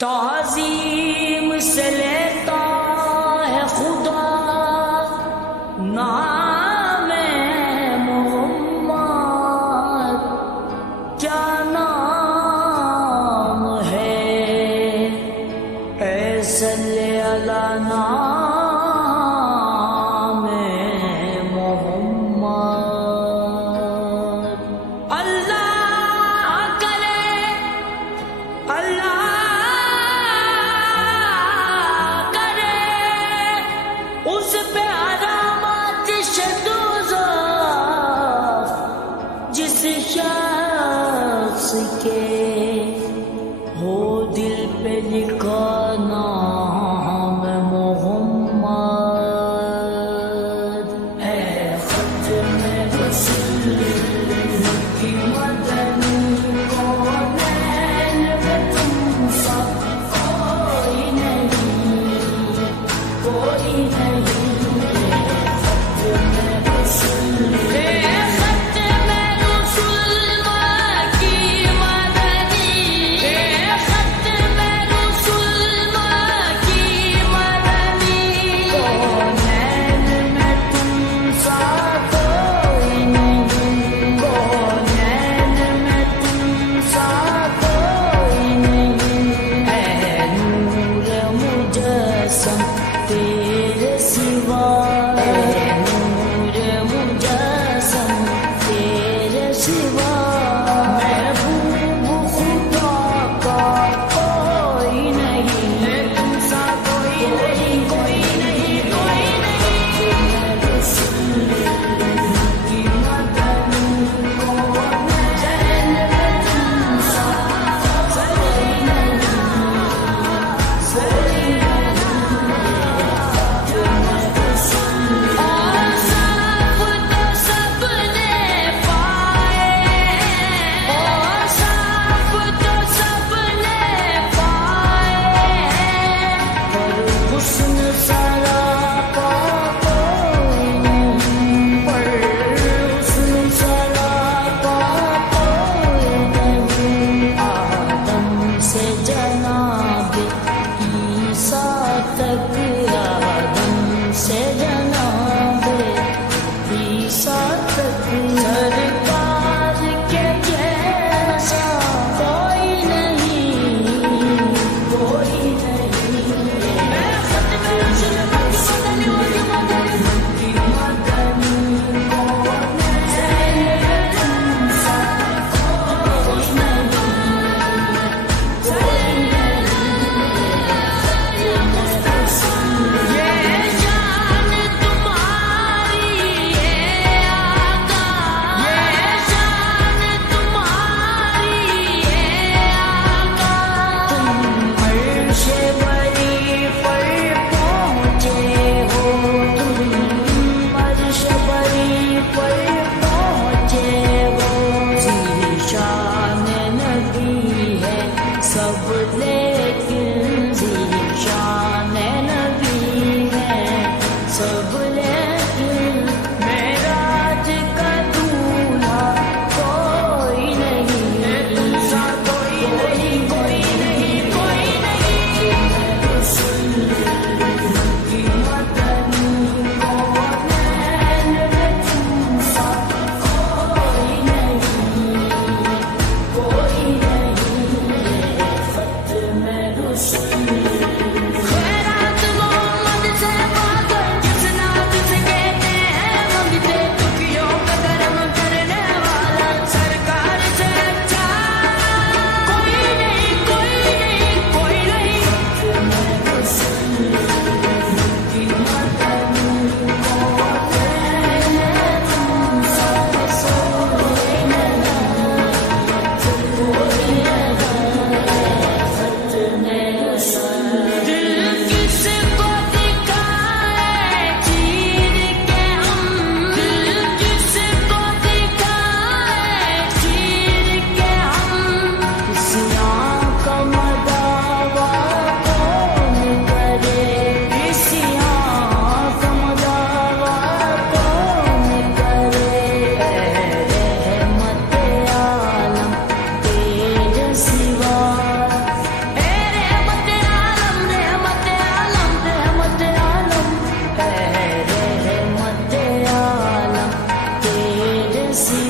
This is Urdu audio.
تعظیم سے لیتا ہے خدا نام محمد، کیا نام ہے اے صلی علی نام محمد۔ اللہ کرے اللہ اس پہ علامات دوزخ جس شخص کے ہو دل پہ لکھا نام محمد۔ اے ختم رسول کی مدنی کونین میں تم سب کوئی نہیں، کوئی نہیں۔ تیرے سوا نور مجسم، تیرے سوا محبوب خدا کا کوئی نہیں، تم سا کوئی نہیں، کوئی نہیں، کوئی نہیں۔ رسول کی مدنی کونین میں تم سا کوئی نہیں، کوئی نہیں۔ سرکار کے جیسا کوئی نہیں، کوئی نہیں۔ میں ختم رسول کی مدنی کونین میں تم سا کوئی نہیں، کوئی نہیں۔ یہ شان تمہاری ہے آقا، یہ شان تمہاری ہے آقا، تم عرش بری پر پہنچے ہو، تم عرش بری پر پہنچے ہو۔ ذیشان نبی ہے سب لیکن ذیشان نبی ہے سب لیکن معراج کا دولہا کوئی نہیں، تم سا کوئی نہیں، کوئی نہیں، کوئی نہیں۔ رسول کی مدنی کونین میں تم سا کوئی نہیں، کوئی نہیں۔ ختم رسول خیرات محمد سے پاگل جس نات سے کہتے ہیں منگتے دکھیوں کا کرم کرنے والا، سرکار سے اچھا کوئی نہیں، کوئی نہیں، کوئی نہیں۔ رسول کی مدنی کونین میں تم سا کوئی نہیں، کوئی نہیں۔ ختم رسول سے